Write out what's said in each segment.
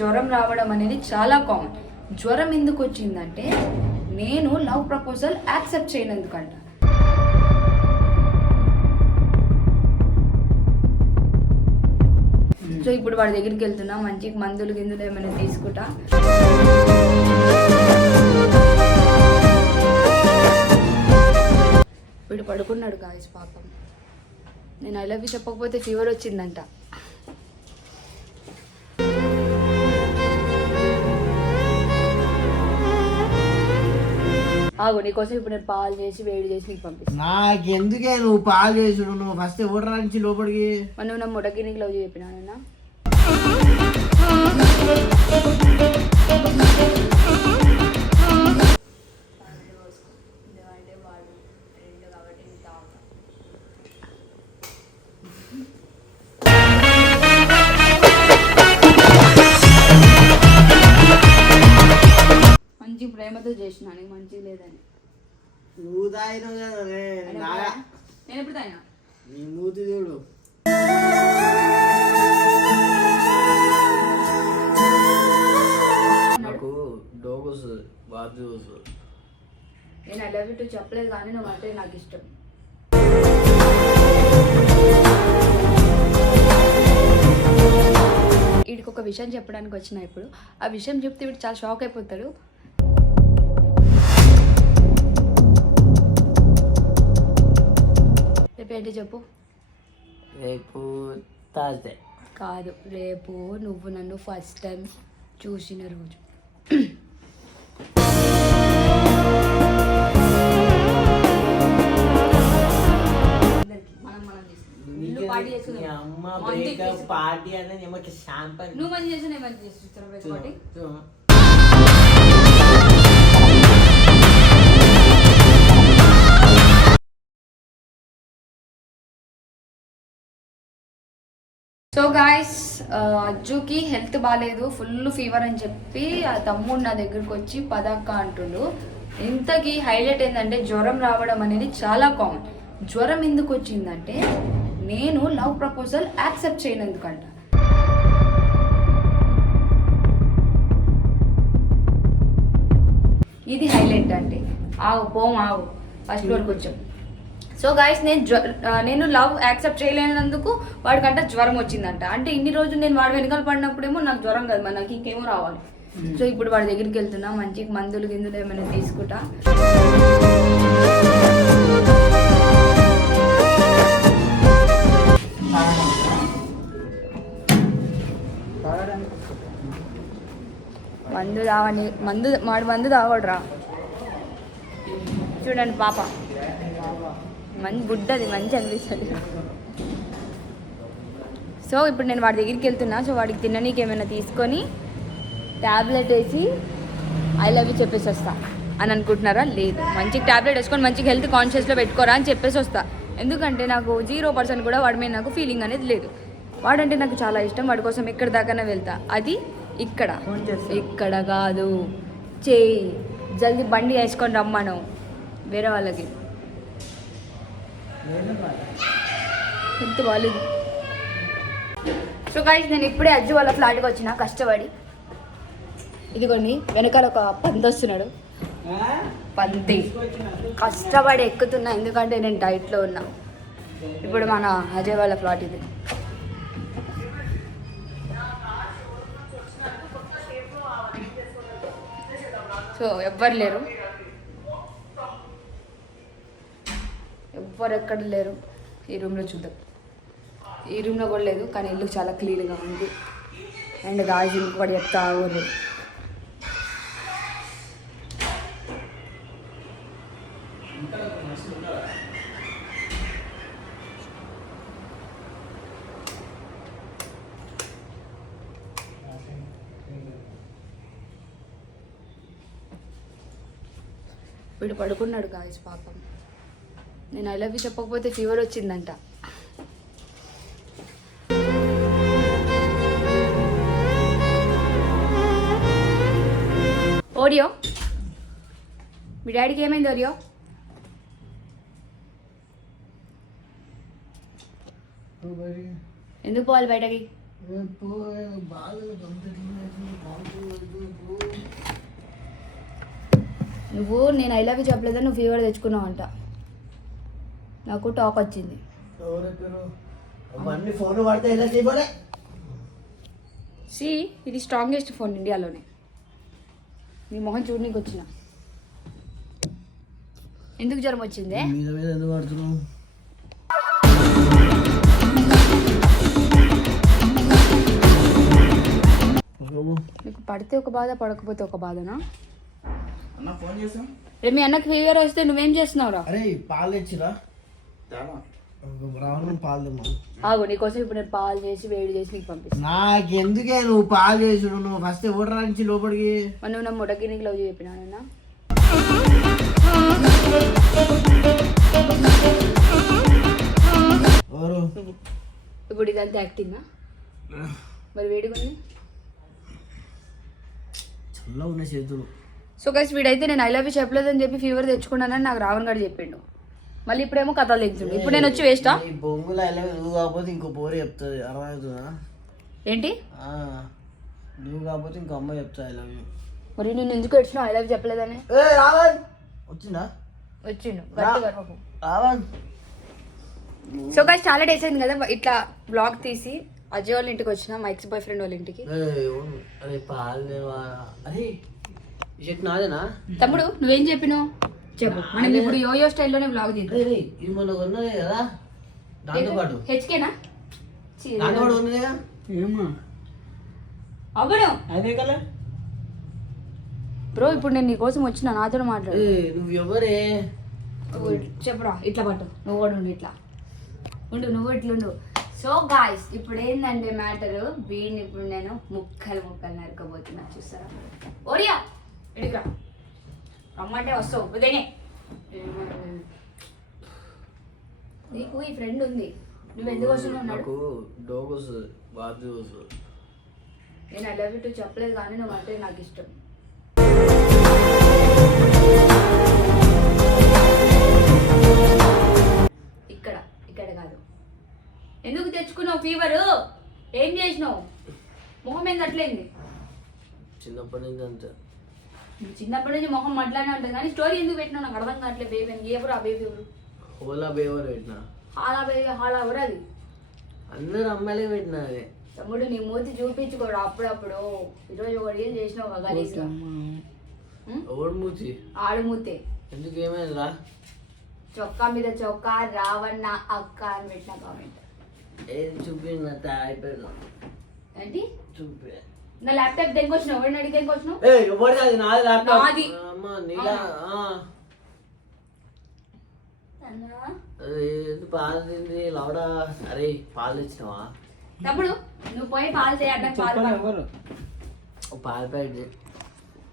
జ్వరం రావడం అనేది చాలా కామన్. జ్వరం ఎందుకు వచ్చిందంటే నేను లవ్ ప్రపోజల్ యాక్సెప్ట్ చేయనందుకంట. సో ఇప్పుడు వాడి దగ్గరికి వెళ్తున్నా మంచి మందులు గిందులు ఏమైనా తీసుకుంటా? వీడు పడుకున్నాడు గాయస్ పాపం. నేను ఐ లవ్ యూ చెప్పకపోతే ఫీవర్ వచ్చిందంట. ఆగు నీకోసం ఇప్పుడు నేను పాలు చేసి వేడి చేసి నీకు పంపిస్తాను నాకెందుకే నువ్వు పాలు చేసుడు నువ్వు ఫస్ట్ ఎవరు నుంచి లోపలికి. మరి నువ్వు నా మొటకి నీకు లవ్ చెప్పినా నువ్వు తాగినావు కదా రే, నా నేను ఎప్పుడు తాగినా? నీ మూతి చూడు. నాకు డోగస్ బాధ నేను ఐ లవ్ యూ చెప్పలేదు కానీ నువ్వు అంటే నాకు ఇష్టం. వీడికి ఒక విషయం చెప్పడానికి వచ్చిన ఇప్పుడు. ఆ విషయం చెప్తే వీడు చాలా షాక్ అయిపోతాడు. రేపు ఏంటి చెప్పు? రేపు తాజే కాదు రేపు నువ్వు నన్ను ఫస్ట్ టైం చూసిన రోజు. పార్టీ అనేది షాంపన్ నువ్వు మంచి చేసి నేను మంచి చేసి సో గాయస్ అజ్జుకి హెల్త్ బాగాలేదు ఫుల్ ఫీవర్ అని చెప్పి ఆ తమ్ముడు నా దగ్గరకు వచ్చి పదక్క అంటుండు. ఇంతకీ హైలైట్ ఏంటంటే జ్వరం రావడం అనేది చాలా కామన్ జ్వరం ఎందుకు వచ్చిందంటే నేను లవ్ ప్రపోజల్ యాక్సెప్ట్ చేయనందుకంట. ఇది హైలైట్ అంటే. ఆవు పోం ఆవు ఫస్ట్ ఫ్లోర్కి వచ్చాం. సో గాయస్ నేను నేను లవ్ యాక్సెప్ట్ చేయలేనందుకు వాడికంట జ్వరం వచ్చిందంట. అంటే ఇన్ని రోజులు నేను వాడు వెనకాల పడినప్పుడేమో నాకు జ్వరం కాదు మరి నాకు ఇంకేమో రావాలి. సో ఇప్పుడు వాడి దగ్గరికి వెళ్తున్నా మంచి మందులు గిందులు ఏమైనా తీసుకుంటా. మందు తావని మందు మాడు మందు తాగడరా. చూడండి పాప. మంచి బుడ్డది మంచి అనిపిస్తుంది. సో ఇప్పుడు నేను వాడి దగ్గరికి వెళ్తున్నా. సో వాడికి తిననీకి ఏమైనా తీసుకొని ట్యాబ్లెట్ వేసి ఐ లవ్ యూ చెప్పేసి వస్తా అని అనుకుంటున్నారా? లేదు. మంచిగా ట్యాబ్లెట్ వేసుకొని మంచిగా హెల్త్ కాన్షియస్లో పెట్టుకోరా అని చెప్పేసి వస్తా. ఎందుకంటే నాకు జీరో పర్సెంట్ కూడా వాడి మీద నాకు ఫీలింగ్ అనేది లేదు. వాడంటే నాకు చాలా ఇష్టం. వాడి కోసం ఎక్కడి దాకానే వెళ్తా. అది ఇక్కడ. ఇక్కడ కాదు. చేయి జల్దీ బండి వేసుకొని రమ్మను. వేరే వాళ్ళకి. ఎంత బాగాలేదు సో గైస్ నేను ఇప్పుడే అజ్జు వాళ్ళ ఫ్లాట్కి వచ్చిన కష్టపడి. ఇదిగోండి వెనకాల ఒక పంది వస్తున్నాడు. పంది. కష్టపడి ఎక్కుతున్నా ఎందుకంటే నేను డైట్లో ఉన్నా. ఇప్పుడు మన అజయ్ వాళ్ళ ఫ్లాట్ ఇది. సో ఎవ్వరు లేరు. ఎవ్వరు ఎక్కడ లేరు. ఈ రూమ్లో చూద్దాం. ఈ రూమ్లో కూడా లేదు కానీ ఇల్లు చాలా క్లీన్గా ఉంది. అండ్ గాజు ఇంకోటి చెప్తా కూడా వీడు పడుకున్నాడు గాయస్ పాపం. నేను ఐ లవ్ యూ చెప్పకపోతే ఫీవర్ వచ్చిందంట. ఓడియో మీ డాడీకి ఏమైంది ఓడియో ఎందుకు పోవాలి బయటకి? నువ్వు నేను ఐ లవ్ యూ చెప్పలేదని నువ్వు ఫీవర్ తెచ్చుకున్నావు అంట నాకు టాక్ వచ్చింది. సి ఇది స్ట్రాంగెస్ట్ ఫోన్ ఇండియాలోనే. నీ మొహం చూడనీకి వచ్చిన ఎందుకు జ్వరం వచ్చిందే? నీకు పడితే ఒక బాధ పడకపోతే ఒక బాధనా? అన్న ఫోన్ చేసాం రేపు మీ అన్నకి ఫీవర్ వస్తే నువ్వేం చేస్తున్నావురా? అరే పాలు తెచ్చిరా? ఆగు నీకోసం ఇప్పుడు నేను పాలు చేసి వేడి చేసి నీకు పంపిస్తాను నాకెందుకే నువ్వు పాలు చేసుడు నువ్వు ఫస్ట్ ఓటర్ నుంచి లోపలికి? నువ్వు నా ముడకి నీకు లవ్ చెప్పినా ఎవరు? ఇప్పుడు ఇదంతా యాక్టింగా? మరి వేడిగా చల్ల ఉన్న చేతులు. సో గైస్ వీడైతే నేను ఐ లవ్ యూ చెప్పలేదని చెప్పి ఫీవర్ తెచ్చుకున్నానని నాకు రావణ్ గారు చెప్పిండు. మళ్ళీ ఇప్పుడేమో కథలు తెచ్చిండు ఇప్పుడు నేను వచ్చి వేస్టా ఈ బొంగులు ఎలా నువ్వు కాకపోతే ఇంకో పోరు చెప్తుంది అర్థమవుతుందా? ఏంటి? నువ్వు కాకపోతే ఇంకో అమ్మ చెప్తా ఐ లవ్ యూ మరి నేను ఎందుకు వచ్చినా ఐ లవ్ చెప్పలేదని. ఏ రావన్ వచ్చిందా? వచ్చిండు. గట్టిగా. రావన్ సో గైస్ చాలా డేస్ అయింది కదా ఇట్లా బ్లాగ్ తీసి అజయ్ వాళ్ళ ఇంటికి వచ్చిన మా ఎక్స్ బాయ్ ఫ్రెండ్ వాళ్ళ ఇంటికి. ఏ, అవును. అరే పాలు లేవా? అరే ఈ షర్ట్ నాదేనా? తమ్ముడు నువ్వేం చెప్పినావు? చెప్పు. మనం ఇప్పుడు యోయో స్టైల్లోనే బ్లాగ్ తీద్దాం. అరే రే, ఇది మొన్న కొన్నదే కదా. దాంతో పాటు. హెచ్కేనా దాంతో పాటు ఉన్నదేగా అవును. అదే కదా బ్రో ఇప్పుడు నేను నీకోసం వచ్చిన నాతో మాట్లాడు. నువ్వు ఎవరే? చెప్పురా ఇట్లా పట్టు. నువ్వు కూడా ఉండు ఇట్లా. ఉండు నువ్వు ఇట్లుండు సో గాయస్ ఇప్పుడు ఏంటంటే మ్యాటర్ వీడిని ఇప్పుడు నేను ముక్కలు ముక్కలు నరకబోతున్నా చూస్తారా? ఓరియా ఇడిగా రమ్మంటే వస్తావు. ఉదయనే నీకు ఈ ఫ్రెండ్ ఉంది. నువ్వు ఎందుకు వస్తున్నావు నాకు డోగ్ వస్తుంది బాధ వస్తుంది నేను ఐ లవ్ యూ టు చెప్పలేదు కానీ నువ్వు అంటే నాకు ఇష్టం. ఇక్కడ ఇక్కడ కాదు. ఎందుకు తెచ్చుకున్నావు ఫీవర్ ఏం చేసినావు? మొహం ఏంది అట్లేంది చిన్నప్పటి నుంచి అంతే. చిన్నప్పటి నుంచి మొహం అట్లానే ఉంటుంది కానీ స్టోరీ ఎందుకు పెట్టినావు? నాకు అర్థం కావట్లేదు బేబీ అని. ఎవరు? ఆ బేబీ ఎవరు ఓలా బేవర్ పెట్టిన? హాలా బేబీ హాలా ఎవరు అది? అందరు అమ్మాయిలే పెట్టిన అదే. తమ్ముడు నీ మూతి చూపించుకోడు అప్పుడప్పుడు. ఈరోజు ఒక రీల్ చేసినావు కదా? ఓడి మూచి ఆడు మూతే. ఎందుకు ఏమైందిరా చొక్కా మీద చొక్కా రావన్న అక్క అని పెట్టిన కామెంట్ ఏది చూపించిన అయిపోయింది ఏంటి? చూపి నా ల్యాప్టాప్ దెంకొచ్చినావు ఎవరిని అడిగి దెంకొచ్చినావు ఏ ఎవరిది అది? నాది ల్యాప్టాప్ నాది. అమ్మ నీలా? ఆ. అరే, లవడా? అరే పాలు ఇచ్చినావా తమ్ముడు నువ్వు పోయి పాలు తేయడ్డా పాలు పట్టు. ఓ పాలు ప్యాకెట్.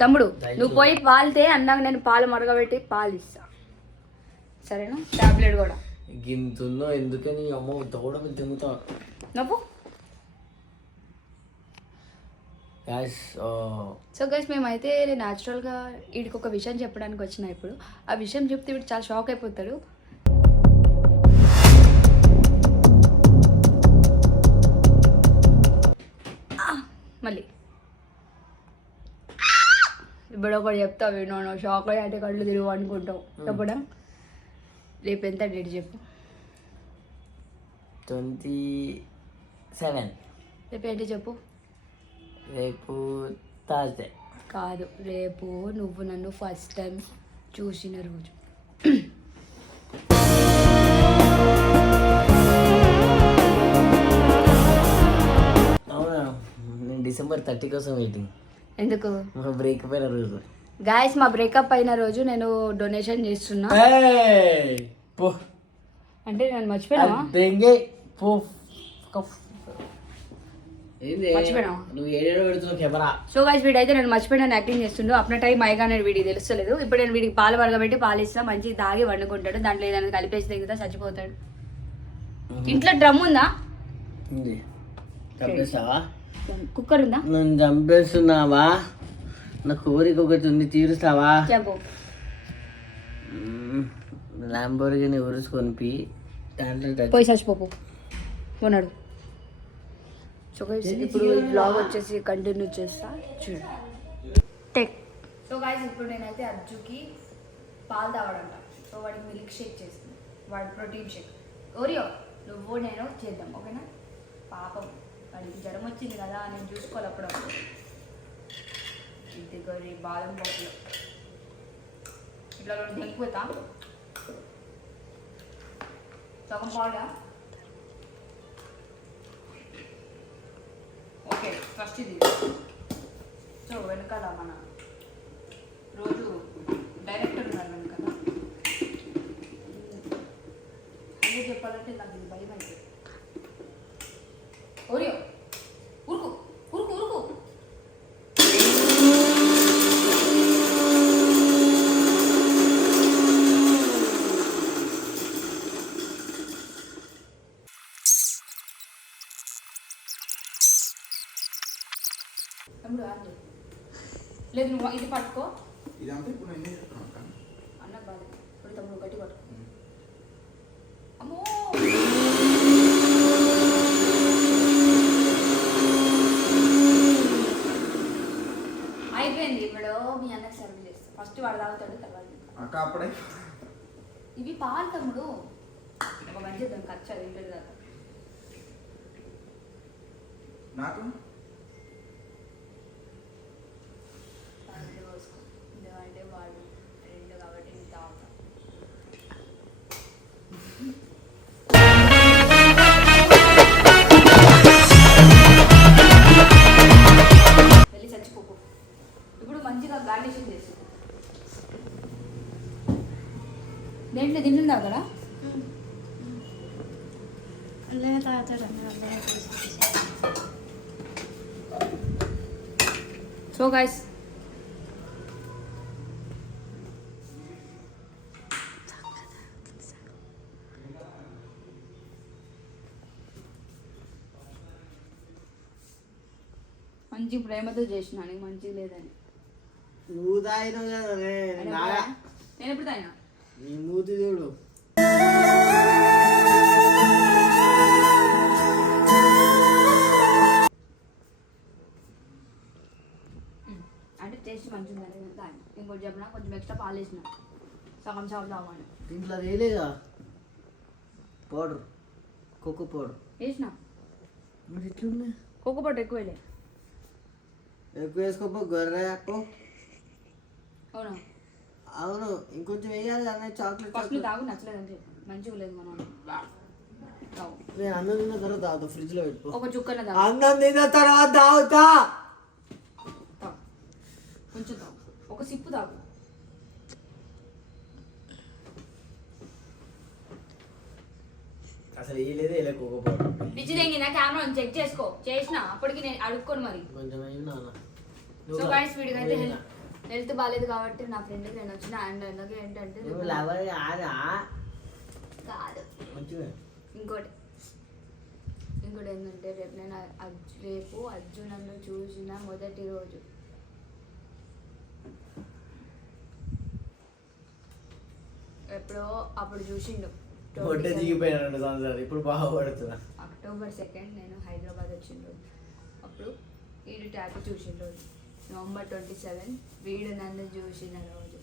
తమ్ముడు నువ్వు పోయి పాలు తే అన్నాక నేను పాలు మరగబెట్టి పాలు ఇస్తా. సరేనా? టాబ్లెట్ కూడా. గింతుందో ఎందుకని అమ్మ దౌడ మీద తింగుతా? నవ్వు గ్యాస్ సో గైస్ మేమైతే న్యాచురల్గా వీడికి ఒక విషయం చెప్పడానికి వచ్చిన ఇప్పుడు. ఆ విషయం చెప్తే వీడు చాలా షాక్ అయిపోతాడు. ఆ, మళ్ళీ. ఇప్పుడు ఒకటి చెప్తా విను నువ్వు షాక్ అయ్యి అంటే కళ్ళు తిరుగు అనుకుంటావు. చెప్పడం? రేపు ఎంత డేట్ చెప్పు? ట్వంటీ సెవెన్ రేపు ఏంటి చెప్పు? రేపు థర్స్డే. కాదు రేపు నువ్వు నన్ను ఫస్ట్ టైం చూసిన రోజు. అవునా? నేను డిసెంబర్ థర్టీ కోసం వెయిటింగ్ ఎందుకు? మా బ్రేక్ అయిన రోజు. గాయస్ మా బ్రేకప్ అయిన రోజు నేను డొనేషన్ చేస్తున్నా. ఏయ్! పో. అంటే నేను మర్చిపోయినా దెంగే. పో. కఫ్. ఏంది మర్చిపోయినావా? నువ్వు ఏడేడో పెడుతున్నావు కెమెరా సో గాయస్ వీడైతే నేను మర్చిపోయిన యాక్టింగ్ చేస్తుండు. అప్పుడు టైం మైగా అనేది వీడికి తెలుస్తలేదు. ఇప్పుడు నేను వీడికి పాలు వరగబెట్టి పాలు ఇస్తా మంచి తాగి వండుకుంటాడు. దాంట్లో ఏదైనా కలిపేసి దిగుతా చచ్చిపోతాడు. ఇంట్లో డ్రమ్ ఉందా? కుక్కర్ ఉందా? నన్ను చంపేస్తున్నావా? నా కోరిక ఒకటి ఉంది తీరుస్తావా? ల్యాంబోర్గిని ఉరుసుకొని పి. దాంట్లో టచ్ పోయి చచ్చిపోపు ఉన్నాడు సో guys, ఇప్పుడు ఈ బ్లాగ్ వచ్చేసి కంటిన్యూ చేస్తా. చూడు. టెక్ సో గాయస్ ఇప్పుడు నేనైతే అర్జుకి పాలు తాగడంట. సో వాడికి మిల్క్ షేక్ చేస్తుంది వాడి ప్రోటీన్ షేక్ ఓరియో నువ్వు నేను చేద్దాం ఓకేనా? పాపం వాడికి జ్వరం వచ్చింది కదా నేను చూసుకోవాలి అప్పుడప్పుడు. ఇదిగో ఈ బాదం పప్పులు. ఇట్లా రెండు దింపుతా సగం పాడా ఫస్ట్ ఇది. సో వెనకాల మన రోజు డైరెక్టర్ ఉన్నారు వెనకాల. అన్నీ చెప్పాలంటే నాకు సో గైస్ మంచి ప్రేమతో చేసిన నీకు మంచిగా లేదని. నువ్వు తాగినావు కదా నేను ఎప్పుడు తాగినా? నీ మూతి చూడు. అంటే నేను తాగిన ఇంకోటి చెప్పిన? కొంచెం ఎక్స్ట్రా పాలు వేసిన. సగం సగం తాగమని. దీంట్లో వేయలేదా? పౌడర్. Cocoa powder. వేసిన. మరి ఎట్లుంది? కోకో పట్టు ఎక్కువ వేయలే. ఎక్కువ వేసుకోపో గొర్రె అవునా. అవును ఇంకొంచెం వేయాలి అన్న చాక్లెట్ ఫస్ట్ తాగు నచ్చలేదని చెప్పు. మంచిగా లేదు మనం తాగు నేను అన్నం తిన్న తర్వాత తాగుతా ఫ్రిడ్జ్లో పెట్టుకో. ఒక చుక్కన తాగు. అన్నం తిన్న తర్వాత తాగుతా. తాగు కొంచెం తాగు ఒక సిప్పు తాగు. అసలు కెమెరా చెక్ చేసుకో. చేసిన? అప్పటికి నేను అడుక్కోను మరి. సో గాయస్ వీడికి అయితే హెల్త్ బాగాలేదు కాబట్టి నా ఫ్రెండ్కి నేను వచ్చిన. అండ్ అలాగే ఏంటంటే కాదా? ఇంకోటి. ఇంకోటి ఏంటంటే రేపు నేను రేపు అర్జున్ నన్ను చూసిన మొదటి రోజు. ఎప్పుడో అప్పుడు చూసిండు. పొట్ట దిగిపోయిన రెండు సంవత్సరాలు ఇప్పుడు బాగుపడుతున్నా. అక్టోబర్ సెకండ్ నేను హైదరాబాద్ వచ్చిన రోజు అప్పుడు వీడు ట్యాప్ చూసిన రోజు నవంబర్ ట్వంటీ సెవెన్ వీడు నన్ను చూసిన రోజు.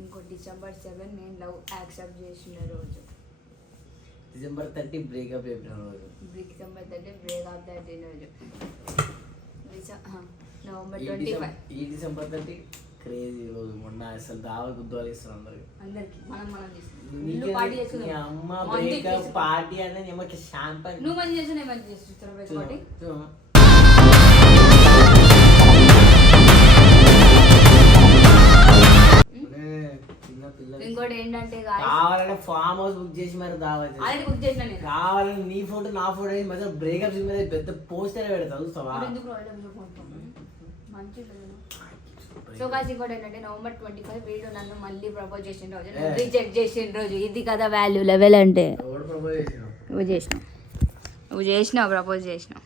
ఇంకో డిసెంబర్ సెవెన్ నేను లవ్ యాక్సెప్ట్ చేసిన రోజు. డిసెంబర్ థర్టీ బ్రేకప్ చెప్పిన రోజు. December thirty break off that రోజు నవంబర్ ట్వంటీ ఫైవ్. ఈ డిసెంబర్ థర్టీ క్రేజీ రోజు మొన్న అసలు దావ అందరికి పార్టీ అమ్మ బ్రేకప్ అనేది ఏమో షాంపన్ నువ్వు మంచి మంచి ఇంకోటి ఏంటంటే కావాలంటే ఫామ్ హౌస్ బుక్ చేసి మరి దావత్ బుక్ చేసిన కావాలని నీ ఫోటో నా ఫోటో మధ్య బ్రేకప్ మీద పెద్ద పోస్టర్ పెడతా చూస్తావా? మంచి సో కాసి ఇంకోటి ఏంటంటే నవంబర్ ట్వంటీ ఫైవ్ వీడు నన్ను మళ్ళీ ప్రపోజ్ చేసిన రోజు. రిజెక్ట్ చేసిన రోజు. ఇది కదా వాల్యూ లెవెల్ అంటే. నువ్వు చేసినావు. నువ్వు చేసినావు ప్రపోజ్ చేసినావు.